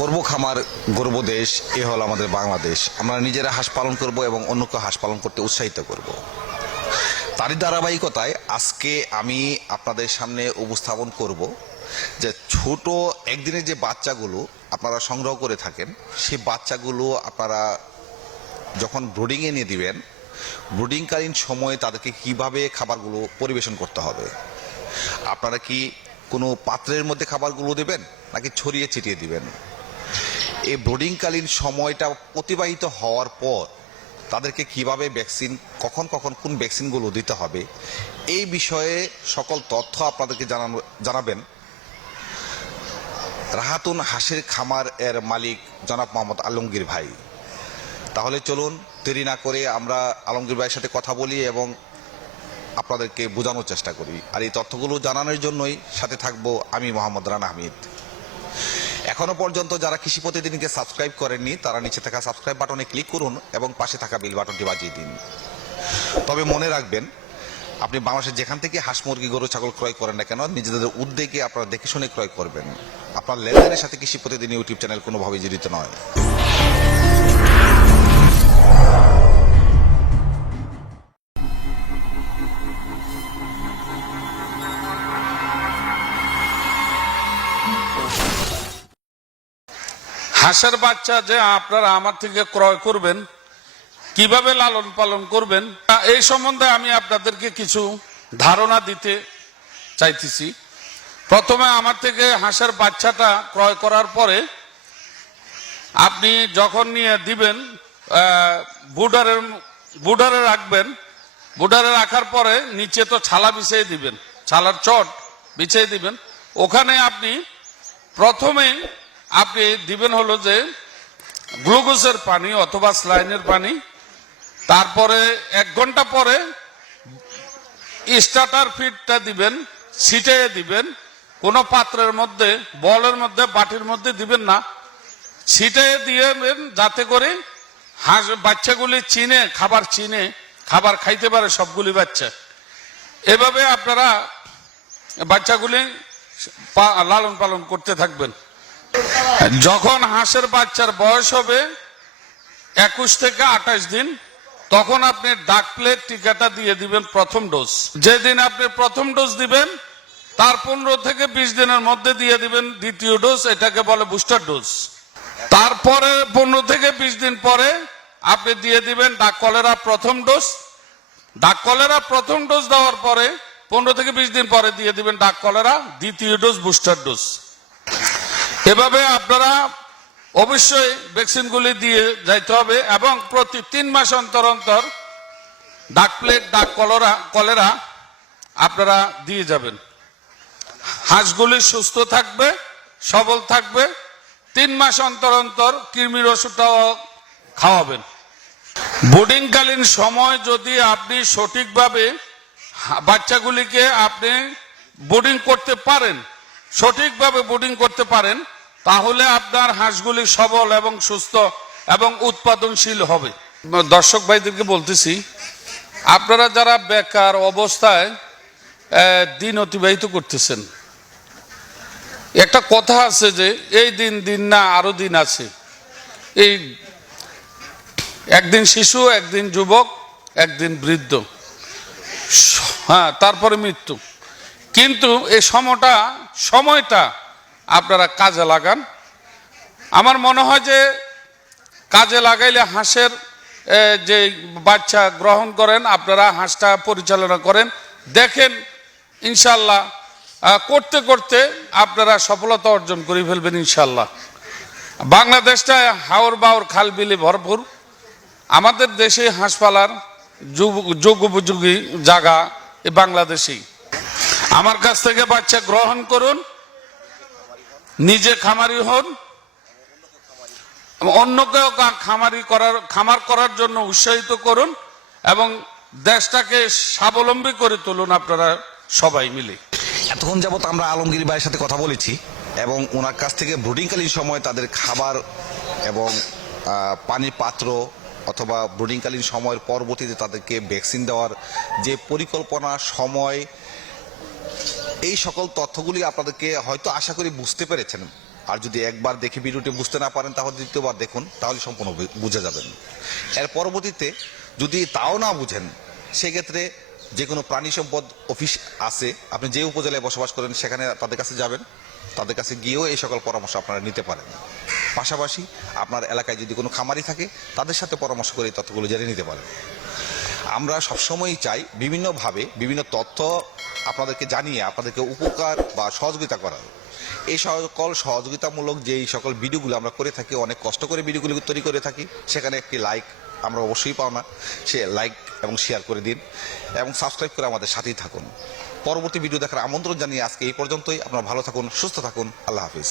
করব খামার গর্ব দেশ, এ হল আমাদের বাংলাদেশ। আমরা নিজেরা হাঁস পালন করব এবং অন্যকে হাঁস পালন করতে উৎসাহিত করব। তারই ধারাবাহিকতায় আজকে আমি আপনাদের সামনে উপস্থাপন করব যে ছোট একদিনের যে বাচ্চাগুলো আপনারা সংগ্রহ করে থাকেন, সেই বাচ্চাগুলো আপনারা যখন ব্রুডিংয়ে নিয়ে দিবেন, ব্রুডিংকালীন সময়ে তাদেরকে কীভাবে খাবারগুলো পরিবেশন করতে হবে? আপনারা কি কোনো পাত্রের মধ্যে খাবারগুলো দেবেন নাকি ছড়িয়ে ছিটিয়ে দিবেন? এই ব্রুডিংকালীন সময়টা অতিবাহিত হওয়ার পর তাদেরকে কীভাবে ভ্যাকসিন, কখন কখন কোন ভ্যাকসিনগুলো দিতে হবে, এই বিষয়ে সকল তথ্য আপনাদেরকে জানানো, জানাবেন। রাহাতুন হাসির খামার এর মালিক জনাব মোহাম্মদ আলমগীর ভাই। তাহলে চলুন, দেরি না করে আমরা আলমগীর ভাইয়ের সাথে কথা বলি এবং আপনাদেরকে বোঝানোর চেষ্টা করি। আর এই তথ্যগুলো জানানোর জন্যই সাথে থাকব আমি মোহাম্মদ রানা হামিদ। এখনও পর্যন্ত যারা কৃষি প্রতিদিনকে সাবস্ক্রাইব করেননি, তারা নিচে থাকা সাবস্ক্রাইব বাটনে ক্লিক করুন এবং পাশে থাকা বিল বাটনটি বাজিয়ে দিন। তবে মনে রাখবেন, আপনি বাংলাদেশের যেখান থেকে হাঁস, মুরগি, গরু, ছাগল ক্রয় করেন না কেন, নিজেদের উদ্যোগে আপনারা দেখে শুনে ক্রয় করবেন। আপনার লেনদেনের সাথে কৃষি প্রতিদিন ইউটিউব চ্যানেল কোনোভাবেই জড়িত নয়। হাঁসের বাচ্চা যে আপনারা আমার থেকে ক্রয় করবেন, কীভাবে লালন পালন করবেন এই সম্বন্ধে আমি আপনাদেরকে কিছু ধারণা দিতে চাইতেছি। প্রথমে আমার থেকে হাঁসের বাচ্চাটা ক্রয় করার পরে আপনি যখন নিয়ে দিবেন বুডারের, বুডারে রাখবেন, বুডারে রাখার পরে নিচে তো ছালা বিছিয়ে দিবেন, ছালার চট বিছিয়ে দিবেন। ওখানে আপনি প্রথমে আপনি দিবেন হলো যে গ্লুকোজের পানি অথবা স্লাইনের পানি, তারপরে এক ঘণ্টা পরে স্টার্টার ফিডটা দিবেন, ছিটিয়ে দিবেন, কোনো পাত্রের মধ্যে, বলের মধ্যে, বাটির মধ্যে দিবেন না, ছিটিয়ে দিবেন যাতে করে হাঁস বাচ্চাগুলি চিনে, খাবার চিনে, খাবার খাইতে পারে সবগুলি বাচ্চা। এভাবে আপনারা বাচ্চাগুলি লালন পালন করতে থাকবেন। যখন হাঁসের বাচ্চার বয়স হবে, একুশ থেকে আঠাশ দিন, তখন আপনি ডাক প্লেট টিকাটা দিয়ে দিবেন প্রথম ডোজ যেদিন আপনি প্রথম ডোজ দিবেন, তার পনেরো থেকে বিশ দিনের মধ্যে দিয়ে দিবেন দ্বিতীয় ডোজ এটাকে বলে বুস্টার ডোজ তারপরে পনেরো থেকে বিশ দিন পরে আপনি দিয়ে দিবেন ডাক কলেরা প্রথম ডোজ ডাক কলেরা প্রথম ডোজ দেওয়ার পরে, পনেরো থেকে বিশ দিন পরে দিয়ে দিবেন ডাক কলেরা দ্বিতীয় ডোজ বুস্টার ডোজ এভাবে আপনারা অবশ্যই ভ্যাকসিনগুলি দিয়ে যাইতে হবে এবং প্রতি তিন মাস অন্তর অন্তর ডাক প্লেট ডাক কলরা, কলেরা আপনারা দিয়ে যাবেন। হাঁসগুলি সুস্থ থাকবে, সবল থাকবে, তিন মাস অন্তর অন্তর কৃমির ওষুধটাও খাওয়াবেন। বোর্ডিংকালীন সময় যদি আপনি সঠিকভাবে বাচ্চাগুলিকে আপনি বোর্ডিং করতে পারেন সঠিকভাবে বোর্ডিং করতে পারেন, তাহলে আপনার হাঁসগুলি সবল এবং সুস্থ এবং উৎপাদনশীল হবে। দর্শক ভাইদেরকে বলতেছি, আপনারা যারা বেকার অবস্থায় দিন অতিবাহিত করতেছেন, একটা কথা আছে যে, এই দিন দিন না, আরও দিন আছে। এই একদিন শিশু, একদিন যুবক, একদিন বৃদ্ধ। হ্যাঁ তারপরে মৃত্যু। কিন্তু এই সময়টা সময়টা আপনারা কাজে লাগান। আমার মনে হয় যে কাজে লাগাইলে হাঁসের যে বাচ্চা গ্রহণ করেন, আপনারা হাঁসটা পরিচালনা করেন। দেখেন, ইনশাল্লাহ করতে করতে আপনারা সফলতা অর্জন করে ফেলবেন ইনশাল্লাহ। বাংলাদেশটা হাওর বাওর খাল বিলে ভরপুর। আমাদের দেশে হাঁস পালার যুগ- যুগোপযোগী জায়গা বাংলাদেশেই। আমার কাছ থেকে বাচ্চা গ্রহণ করুন, নিজে খামারি হন এবং অন্যকেও কা- খামারি করার খামার করার জন্য উৎসাহিত করুন এবং দেশটাকে স্বাবলম্বী করে তুলুন আপনারা সবাই মিলে। এতক্ষণ যাবত আমরা আলমগীর ভাইয়ের সাথে কথা বলেছি এবং ওনার কাছ থেকে ব্রুডিংকালীন সময় তাদের খাবার এবং পানির পাত্র অথবা ব্রুডিংকালীন সময়ের পরবর্তীতে তাদেরকে ভ্যাকসিন দেওয়ার যে পরিকল্পনা, সময় এই সকল তথ্যগুলি আপনাদেরকে হয়তো আশা করি বুঝতে পেরেছেন। আর যদি একবার দেখে ভিডিওটি বুঝতে না পারেন, তাহলে দ্বিতীয়বার দেখুন, তাহলে সম্পূর্ণ বুঝে যাবেন। এর পরবর্তীতে যদি তাও না বুঝেন, সেক্ষেত্রে যে কোনো প্রাণী সম্পদ অফিস আছে, আপনি যে উপজেলায় বসবাস করেন, সেখানে তাদের কাছে যাবেন। তাদের কাছে গিয়েও এই সকল পরামর্শ আপনারা নিতে পারেন। পাশাপাশি আপনার এলাকায় যদি কোনো খামারি থাকে, তাদের সাথে পরামর্শ করে এই তথ্যগুলো জেনে নিতে পারেন। আমরা সবসময়ই চাই বিভিন্নভাবে বিভিন্ন তথ্য আপনাদেরকে জানিয়ে, আপনাদেরকে উপকার বা সহযোগিতা করার এই সকল সহযোগিতামূলক যেই সকল ভিডিওগুলো আমরা করে থাকি, অনেক কষ্ট করে ভিডিওগুলি তৈরি করে থাকি, সেখানে একটি লাইক আমরা অবশ্যই পাও না সে লাইক এবং শেয়ার করে দিন এবং সাবস্ক্রাইব করে আমাদের সাথেই থাকুন। পরবর্তী ভিডিও দেখার আমন্ত্রণ জানিয়ে আজকে এই পর্যন্তই। আপনারা ভালো থাকুন, সুস্থ থাকুন। আল্লাহ হাফিজ।